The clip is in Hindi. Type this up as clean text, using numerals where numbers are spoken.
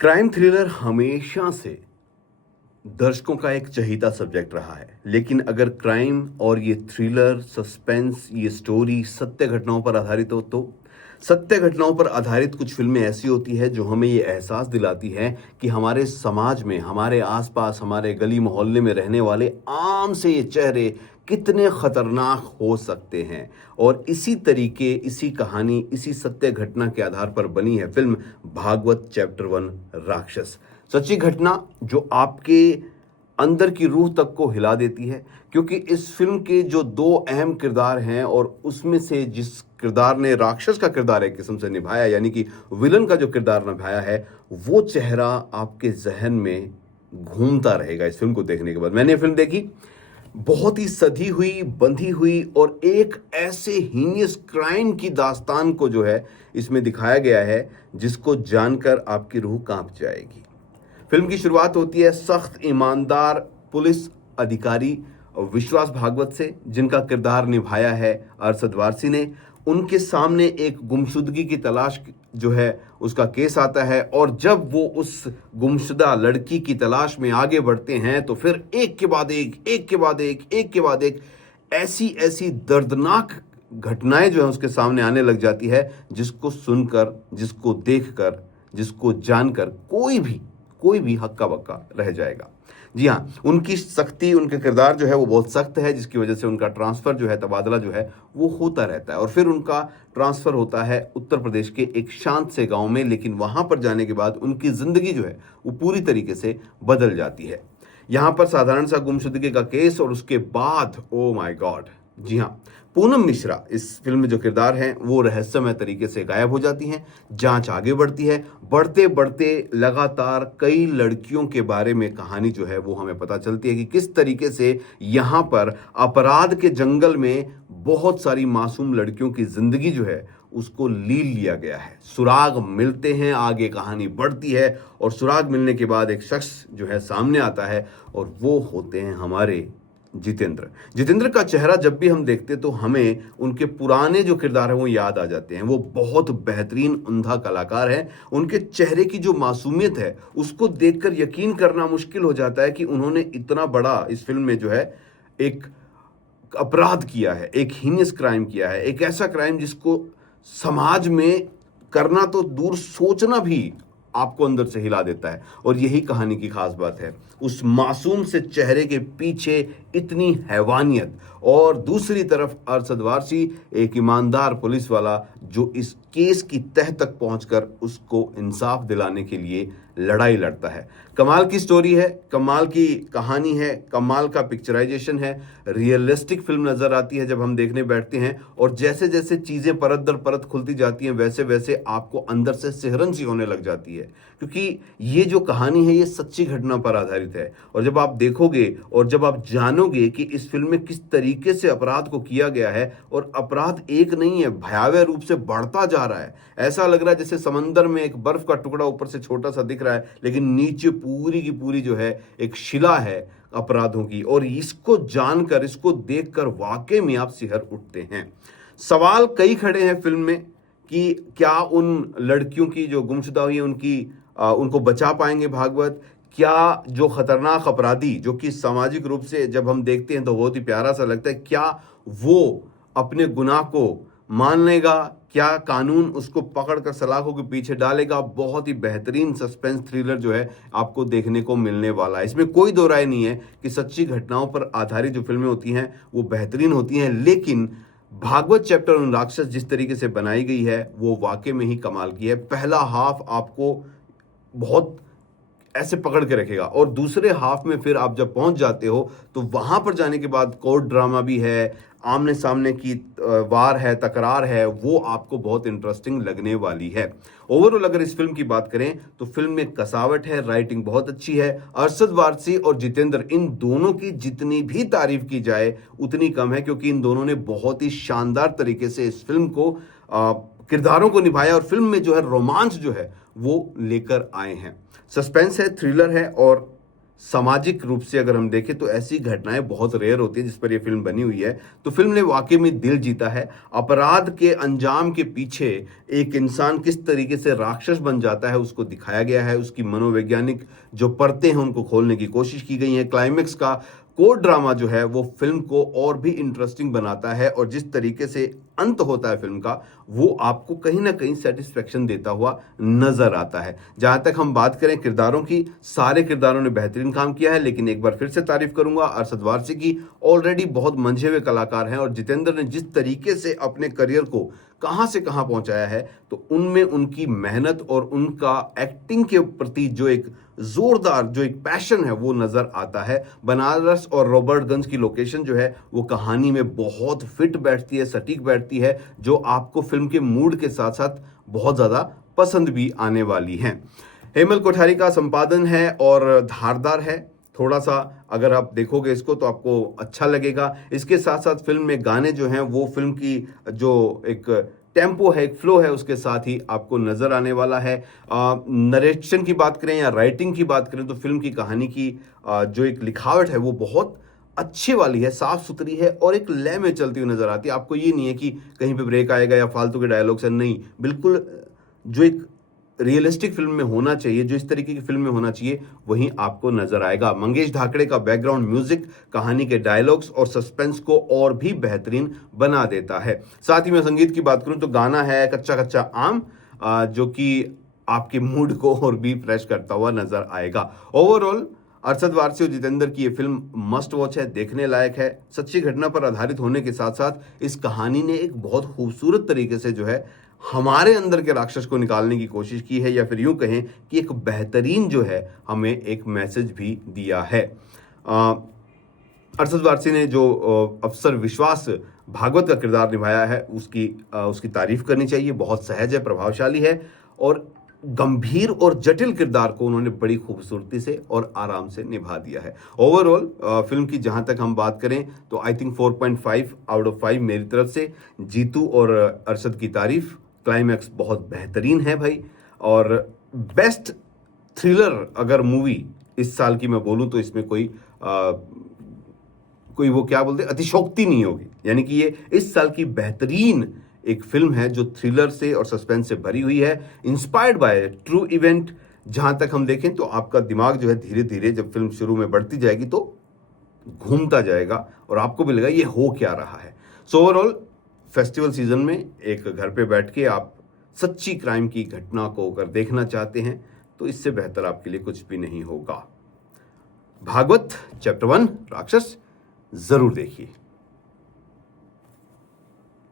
क्राइम थ्रिलर हमेशा से दर्शकों का एक चहीता सब्जेक्ट रहा है। लेकिन अगर क्राइम और ये थ्रिलर सस्पेंस ये स्टोरी सत्य घटनाओं पर आधारित हो तो सत्य घटनाओं पर आधारित कुछ फिल्में ऐसी होती है जो हमें ये एहसास दिलाती है कि हमारे समाज में, हमारे आसपास, हमारे गली मोहल्ले में रहने वाले आम से ये चेहरे कितने खतरनाक हो सकते हैं। और इसी तरीके, इसी कहानी, इसी सत्य घटना के आधार पर बनी है फिल्म भागवत चैप्टर 1 राक्षस। सच्ची घटना जो आपके अंदर की रूह तक को हिला देती है, क्योंकि इस फिल्म के जो दो अहम किरदार हैं और उसमें से जिस किरदार ने राक्षस का किरदार एक किस्म से निभाया, यानी कि विलन का जो किरदार निभाया है, वो चेहरा आपके जहन में घूमता रहेगा इस फिल्म को देखने के बाद। मैंने ये फिल्म देखी, बहुत ही सधी हुई, बंधी हुई और एक ऐसे हीनियस क्राइम की दास्तान को जो है इसमें दिखाया गया है जिसको जानकर आपकी रूह कांप जाएगी। फिल्म की शुरुआत होती है सख्त ईमानदार पुलिस अधिकारी विश्वास भागवत से, जिनका किरदार निभाया है अरशद वारसी ने। उनके सामने एक गुमशुदगी की तलाश जो है उसका केस आता है, और जब वो उस गुमशुदा लड़की की तलाश में आगे बढ़ते हैं तो फिर एक के बाद एक ऐसी ऐसी दर्दनाक घटनाएं जो है उसके सामने आने लग जाती है, जिसको सुनकर, जिसको देखकर, जिसको जानकर कोई भी हक्का बक्का रह जाएगा। जी हाँ, उनकी सख्ती, उनके किरदार जो है वो बहुत सख्त है, जिसकी वजह से उनका ट्रांसफ़र जो है, तबादला जो है वो होता रहता है। और फिर उनका ट्रांसफ़र होता है उत्तर प्रदेश के एक शांत से गांव में, लेकिन वहां पर जाने के बाद उनकी ज़िंदगी जो है वो पूरी तरीके से बदल जाती है। यहाँ पर साधारण सा गुमशुदगी का केस और उसके बाद ओ माय गॉड, जी हाँ, पूनम मिश्रा इस फिल्म में जो किरदार हैं वो रहस्यमय तरीके से गायब हो जाती हैं। जांच आगे बढ़ती है, बढ़ते बढ़ते लगातार कई लड़कियों के बारे में कहानी जो है वो हमें पता चलती है कि किस तरीके से यहाँ पर अपराध के जंगल में बहुत सारी मासूम लड़कियों की जिंदगी जो है उसको लील लिया गया है। सुराग मिलते हैं, आगे कहानी बढ़ती है, और सुराग मिलने के बाद एक शख्स जो है सामने आता है, और वो होते हैं हमारे जितेंद्र का चेहरा जब भी हम देखते तो हमें उनके पुराने जो किरदार हैं वो याद आ जाते हैं। वो बहुत बेहतरीन उम्दा कलाकार हैं। उनके चेहरे की जो मासूमियत है उसको देखकर यकीन करना मुश्किल हो जाता है कि उन्होंने इतना बड़ा इस फिल्म में जो है एक अपराध किया है, एक हीनियस क्राइम किया है, एक ऐसा क्राइम जिसको समाज में करना तो दूर, सोचना भी आपको अंदर से हिला देता है। और यही कहानी की खास बात है, उस मासूम से चेहरे के पीछे इतनी हैवानियत, और दूसरी तरफ अरशद वारसी एक ईमानदार पुलिस वाला जो इस केस की तह तक पहुंचकर उसको इंसाफ दिलाने के लिए लड़ाई लड़ता है। कमाल की स्टोरी है, कमाल की कहानी है, कमाल का पिक्चराइजेशन है, रियलिस्टिक फिल्म नजर आती है जब हम देखने बैठते हैं। और जैसे जैसे चीजें परत दर परत खुलती जाती हैं वैसे वैसे आपको अंदर से सिहरन सी होने लग जाती है, क्योंकि ये जो कहानी है ये सच्ची घटना पर आधारित है। और जब आप देखोगे और जब आप जानोगे कि इस फिल्म में किस तरीके से अपराध को किया गया है, और अपराध एक नहीं है, भयावह रूप से बढ़ता जा रहा है। ऐसा लग रहा है जैसे समंदर में एक बर्फ का टुकड़ा ऊपर से छोटा सा दिख रहा है, लेकिन नीचे पूरी की पूरी जो है एक शिला है अपराधों की। और इसको जानकर, इसको देखकर वाकई में आप सिहर उठते हैं। सवाल कई खड़े हैं फिल्म में कि क्या उन लड़कियों की जो गुमशुदा हुई है उनको बचा पाएंगे भागवत? क्या जो खतरनाक अपराधी, जो कि सामाजिक रूप से जब हम देखते हैं तो बहुत ही प्यारा सा लगता है, क्या वो अपने गुनाह को मान लेगा? क्या कानून उसको पकड़कर सलाखों के पीछे डालेगा? बहुत ही बेहतरीन सस्पेंस थ्रिलर जो है आपको देखने को मिलने वाला है। इसमें कोई दो राय नहीं है कि सच्ची घटनाओं पर आधारित जो फिल्में होती हैं वो बेहतरीन होती हैं, लेकिन भागवत चैप्टर 1 राक्षस जिस तरीके से बनाई गई है वो वाकई में ही कमाल की है। पहला हाफ आपको बहुत ऐसे पकड़ के रखेगा, और दूसरे हाफ में फिर आप जब पहुंच जाते हो तो वहां पर जाने के बाद कोर्ट ड्रामा भी है, आमने सामने की वार है, तकरार है, वो आपको बहुत इंटरेस्टिंग लगने वाली है। ओवरऑल अगर इस फिल्म की बात करें तो फिल्म में कसावट है, राइटिंग बहुत अच्छी है। अरशद वारसी और जितेंद्र, इन दोनों की जितनी भी तारीफ की जाए उतनी कम है, क्योंकि इन दोनों ने बहुत ही शानदार तरीके से इस फिल्म को किरदारों को निभाया, और फिल्म में जो है रोमांच जो है वो लेकर आए हैं। सस्पेंस है, थ्रिलर है, और सामाजिक रूप से अगर हम देखें तो ऐसी घटनाएं बहुत रेयर होती है जिस पर यह फिल्म बनी हुई है। तो फिल्म ने वाकई में दिल जीता है। अपराध के अंजाम के पीछे एक इंसान किस तरीके से राक्षस बन जाता है उसको दिखाया गया है। उसकी मनोवैज्ञानिक जो परतें हैं उनको खोलने की कोशिश की गई है। क्लाइमेक्स का कोर ड्रामा जो है वो फिल्म को और भी इंटरेस्टिंग बनाता है, और जिस तरीके से अंत होता है फिल्म का वो आपको कहीं ना कहीं सेटिस्फेक्शन देता हुआ नजर आता है। जहां तक हम बात करें किरदारों की, सारे किरदारों ने बेहतरीन काम किया है, लेकिन एक बार फिर से तारीफ करूंगा अरशद वारसी की। ऑलरेडी बहुत मंझे हुए कलाकार हैं, और जितेंद्र ने जिस तरीके से अपने करियर को कहां से कहां पहुंचाया है, तो उनमें उनकी मेहनत और उनका एक्टिंग के प्रति जो एक जोरदार जो एक पैशन है वो नजर आता है। बनारस और रॉबर्टगंज की लोकेशन जो है वो कहानी में बहुत फिट बैठती है, सटीक बैठती है, जो आपको फिल्म के मूड के साथ साथ बहुत ज्यादा पसंद भी आने वाली है। हेमल कोठारी का संपादन है और धारदार है। थोड़ा सा अगर आप देखोगे इसको तो आपको अच्छा लगेगा। इसके साथ साथ फिल्म में गाने जो हैं वो फिल्म की जो एक टेम्पो है, एक फ्लो है, उसके साथ ही आपको नजर आने वाला है। नरेशन की बात करें या राइटिंग की बात करें तो फिल्म की कहानी की जो एक लिखावट है वो बहुत अच्छी वाली है, साफ सुथरी है और एक लय में चलती हुई नजर आती है। आपको ये नहीं है कि कहीं पे ब्रेक आएगा या फालतू के डायलॉग्स है, नहीं, बिल्कुल जो एक रियलिस्टिक फिल्म में होना चाहिए, जो इस तरीके की फिल्म में होना चाहिए, वहीं आपको नजर आएगा। मंगेश धाकड़े का बैकग्राउंड म्यूजिक कहानी के डायलॉग्स और सस्पेंस को और भी बेहतरीन बना देता है। साथ ही मैं संगीत की बात करूं तो गाना है कच्चा कच्चा आम, जो कि आपके मूड को और भी फ्रेश करता हुआ नजर आएगा। ओवरऑल अरशद वारसी और जितेंद्र की ये फिल्म मस्ट वॉच है, देखने लायक है। सच्ची घटना पर आधारित होने के साथ साथ इस कहानी ने एक बहुत खूबसूरत तरीके से जो है हमारे अंदर के राक्षस को निकालने की कोशिश की है, या फिर यूं कहें कि एक बेहतरीन जो है हमें एक मैसेज भी दिया है। अरशद वारसी ने जो अफसर विश्वास भागवत का किरदार निभाया है उसकी तारीफ करनी चाहिए। बहुत सहज है, प्रभावशाली है, और गंभीर और जटिल किरदार को उन्होंने बड़ी खूबसूरती से और आराम से निभा दिया है। ओवरऑल फिल्म की जहां तक हम बात करें तो आई थिंक 4.5 आउट ऑफ 5 मेरी तरफ से। जीतू और अरशद की तारीफ। क्लाइमैक्स बहुत बेहतरीन है भाई, और बेस्ट थ्रिलर अगर मूवी इस साल की मैं बोलूं तो इसमें कोई वो क्या बोलते अतिशोक्ति नहीं होगी। यानी कि ये इस साल की बेहतरीन एक फिल्म है जो थ्रिलर से और सस्पेंस से भरी हुई है, इंस्पायर्ड बाय ट्रू इवेंट। जहां तक हम देखें तो आपका दिमाग जो है धीरे धीरे जब फिल्म शुरू में बढ़ती जाएगी तो घूमता जाएगा और आपको भी लगा ये हो क्या रहा है। सो ओवरऑल फेस्टिवल सीजन में एक घर पे बैठ के आप सच्ची क्राइम की घटना को अगर देखना चाहते हैं तो इससे बेहतर आपके लिए कुछ भी नहीं होगा। भागवत चैप्टर 1 राक्षस जरूर देखिए।